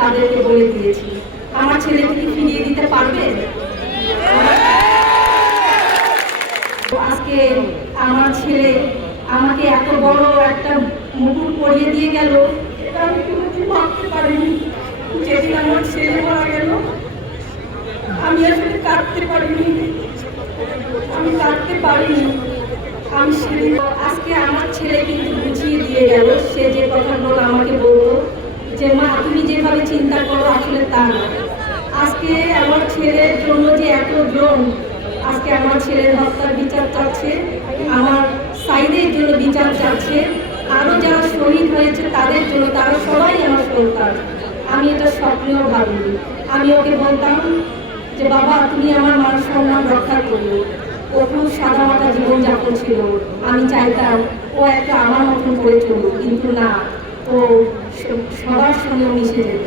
তাদেরকে বলে দিয়েছি, আমার ছেলেকে কি ফিরিয়ে দিতে পারবে? আজকে আমার ছেলে আমাকে এত বড় একটা মুকুট পরিয়ে দিয়ে গেল, এটা আমি কোনোদিন ভাবতে পারিনি। যেদিন আমার ছেলে মারা গেল আমি আসলে কাঁদতে পারিনি, আমি সেদিন আজকে আমার ছেলে কিন্তু বুঝিয়ে দিয়ে গেল। সে যে কথাগুলো আমাকে বলতো যে মা তুমি যেভাবে চিন্তা করো আসলে তা না। আজকে আমার ছেলের জন্য যে এত জন আজকে আমার ছেলের হত্যার বিচার চাচ্ছে, আমার সাইদের জন্য বিচার চাচ্ছে, আরো যারা শহীদ হয়েছে তাদের জন্য, তারা সবাই আমার সন্তান। আমি এটা স্বপ্নেও ভাবিনি। আমি ওকে বলতাম যে বাবা তুমি আমার মান সম্মান রক্ষা করো। ও খুব সাদামাটা জীবনযাপন ছিল, আমি চাইতাম ও একটা আমার মতন করে চলুক, কিন্তু না, ও সবার সঙ্গে মিশে যেত।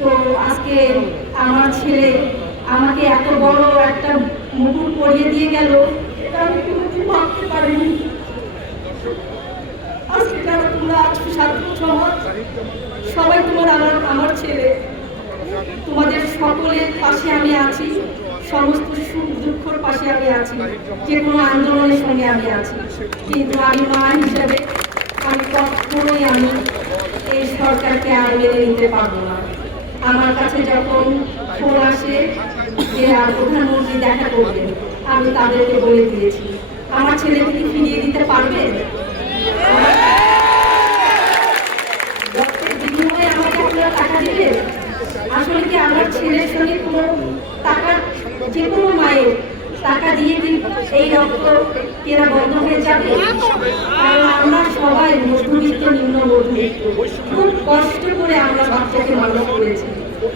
তো আজকে আমার ছেলে আমাকে এত বড় একটা মুকুট পরিয়ে দিয়ে গেল, এটা আমি কোনোদিন ভাবতে পারিনি। আজকে যারা তোমরা আছো ছাত্র সমাজ, সবাই তোমার আমার ছেলে, তোমাদের সকলের পাশে আমি আছি, সমস্ত সুখ দুঃখর পাশে আমি আছি, যে কোনো আন্দোলনের সঙ্গে আমি আছি। কিন্তু আমি মা হিসাবে আমি কখনোই এই সরকারকে আর মেনে নিতে পারবো না। আমার কাছে যখন ফোন আসে যে প্রধানমন্ত্রী দেখা করবেন, আমি তাদেরকে বলে দিয়েছি, আমার ছেলেকে কি ফিরিয়ে দিতে পারবে? রক্তের বিনিময়ে আমাকে আপনারা টাকা দিবেন? আসলে কি আমার ছেলের সঙ্গে কোনো টাকা, যে কোনো মায়ের টাকা দিয়ে কি এই রক্ত কেনা বন্ধ হয়ে যাবে? কারণ আমরা সবাই মধ্যবিত্ত, নিম্ন মধ্যবিত্ত, খুব কষ্ট করে আমরা বাচ্চাকে মানুষ করেছি।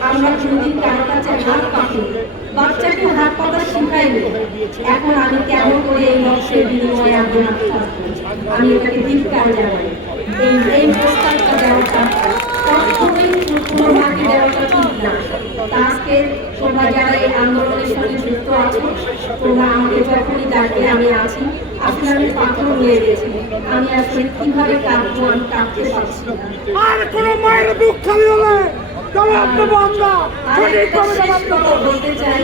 আমরা কোনোদিন কারো কাছে হাত পাতি, বাচ্চাকে হাত পাতা শিখাইনি। এখন আমি কেমন করে এই রক্তের বিনিময়ে আমি হাত থাকবো? আমি এটাকে ধিক্কার জানাই। এই প্রস্তাবটা দেওয়াটা কখনোই কোনো মাকে দেওয়াটা ঠিক না। আজকে তোমরা যারা এই আন্দোলনের সঙ্গে যুক্ত আছো, তোমরা আমাকে যখনই ডাকে আমি আছি। আসলে আমি পাথর হয়ে গেছি, আমি আসলে কিভাবে কাঁদবো, আমি কাঁদতে পারছি না। আর কোনো মায়ের বুক খালি হলে তবে আপনি বান্দা বলতে চাই